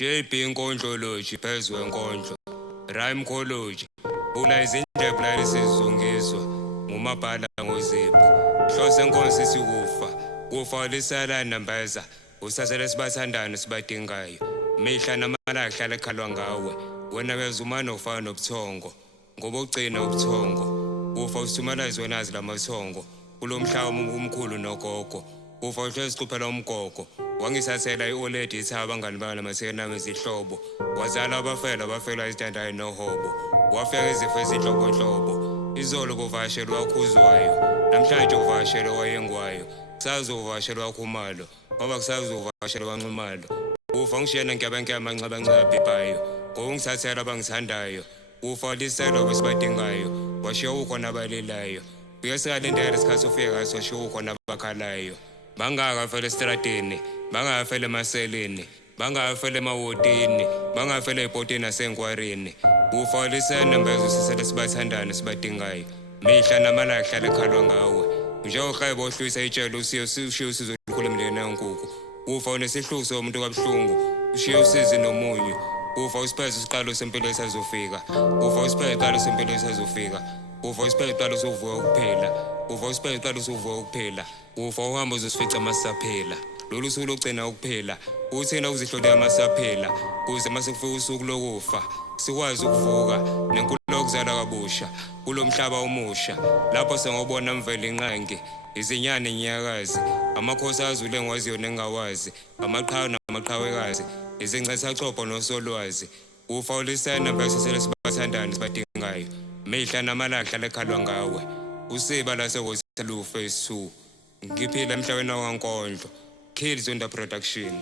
JB Nkondloloji phezu kwenkondlo, Rhyme Kholoji, bula izindebe lalesizungizwa, ngumabhala ngozipho, hlose enkonsi sikufa, kufa lisala nambeza, usasele sibathandana sibadingayo, mihla namalahla lekhalwa ngawe, wena wezumana ufana nobuthongo, ngoba ugcina ubuthongo, kufa usumalazi wenazi lamathongo, kulomhlaba umkhulu nogogo, kufa uhlezi siquphela umgogo, wangisathela ioledi ithaba abangani bami namathekenami ezihlobo, wazala abafela izitandayo nohobo, wafika izifo ezinhlobonhlobo, izolo kuvashelwa wakhuzwayo, namhlanje uvashelwa wayengwayo, kusazi uvashelwa wakhumalo, ngoba kusazi uvashelwa wanxumalo, kufa ngishiyena ngiyabankyama ncabanca bhibhayo, ngokungithathela abangithandayo, kufa liselo besibadingayo, washiya ukhona abalelayo, buye sikalindela isikhathi ufika ngaso washiya ukhona abakhalayo. Bangakafela estradini, bangakafela emaseleni, bangakafela emawotini, bangakafela ebhotini nasengwarini, kufa lisena mbezo sisele sibathandana sibadingayo, mihla namalahla lekhalwa ngawe, njengohayebo ohlwisa itshelo ushiye usizo olukhulu emndeni yankukhu, kufa unesihluku somuntu kabuhlungu, ushiye usizi nomunyu, kufa usipheze isiqalo sempilo esazofika, kufa usipheze isiqalo sempilo esazofika, kufa usipheze isiqalo sovuka ukuphela, kufa usipheze isiqalo sovuka ukuphela, kufa uhamba uzosifica amasaphela, lolu suku logcina ukuphela, uthina uzihlole amasaphela, kuze masekufika usuku lokufa, sikwazi ukuvuka, nenkulumo yokuzala kabusha, kulo mhlaba omusha, lapho sengobona mvela inqangi, izinyane nyakazi, amakhosi azule engwaziyo nengawazi, amaqhawe namaqhawekazi, izingcethacopho nosolwazi, kufa ulisena bese sele sibathandana sibadingayo, mihla namalahla lekhalwa ngawe, usiba lasekoselufa phase 2, ngiphila emhlabeni wankondlo, Kills on the production.